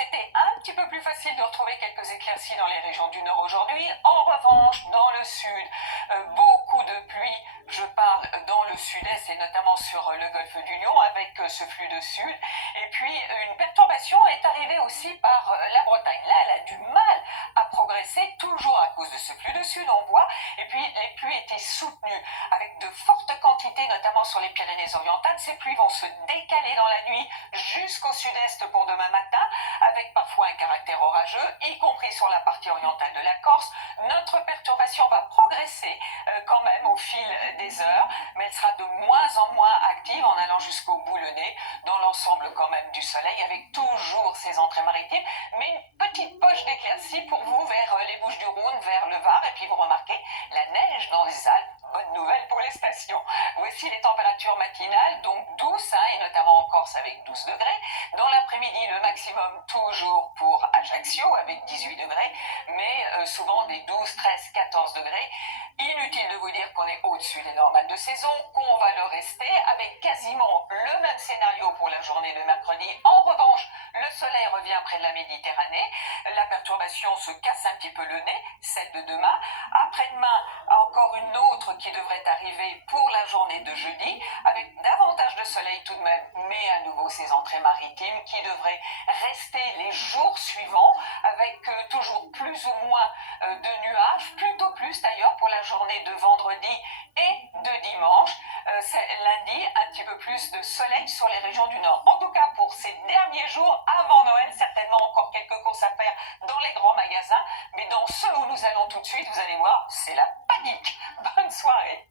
c'était un petit peu plus facile de retrouver quelques éclaircies dans les régions du nord aujourd'hui. En revanche, dans le sud, beaucoup de pluie. Je parle dans le sud-est et notamment sur le golfe du Lion avec ce flux de sud. Et puis, une perturbation est arrivée aussi par la Bretagne. Là, elle a du mal à progresser, toujours à cause de ce flux de sud, on voit. Et puis, les pluies étaient soutenues avec de fortes quantités, notamment sur les Pyrénées-Orientales. Ces pluies vont se décaler dans la nuit jusqu'au sud-est pour demain matin, avec parfois un caractère orageux, y compris sur la partie orientale de la Corse. Notre perturbation va progresser quand même au fil des heures, mais elle sera de moins en moins active en allant jusqu'au bout le nez, dans l'ensemble quand même du soleil, avec toujours ces entrées maritimes, mais une petite poche d'éclaircie pour vous vers les Bouches-du-Rhône, vers le Var, et puis vous remarquez la neige dans les Alpes. Bonne nouvelle pour les stations. Voici les températures matinales, donc douces, et notamment en Corse avec 12 degrés. Dans l'après-midi, le maximum toujours pour Ajaccio avec 18 degrés, mais souvent des 12, 13, 14 degrés. Inutile de vous dire qu'on est au-dessus des normales de saison, qu'on va le rester avec quasiment le même scénario pour la journée de mercredi. En revanche, le soleil revient près de la Méditerranée, la perturbation se casse un petit peu le nez, celle de demain. Après-demain, encore une autre qui devrait arriver pour la journée de jeudi, avec davantage de soleil tout de même, mais à nouveau ces entrées maritimes qui devraient rester les jours suivants, avec toujours plus ou moins de nuages, plutôt plus d'ailleurs pour la journée de vendredi et de dimanche. C'est lundi, un petit peu plus de soleil sur les régions du nord. En tout cas, pour ces derniers jours, avant Noël, certainement encore quelques courses à faire dans les grands magasins, mais dans ceux où nous allons tout de suite, vous allez voir, c'est la panique. Bonne soirée.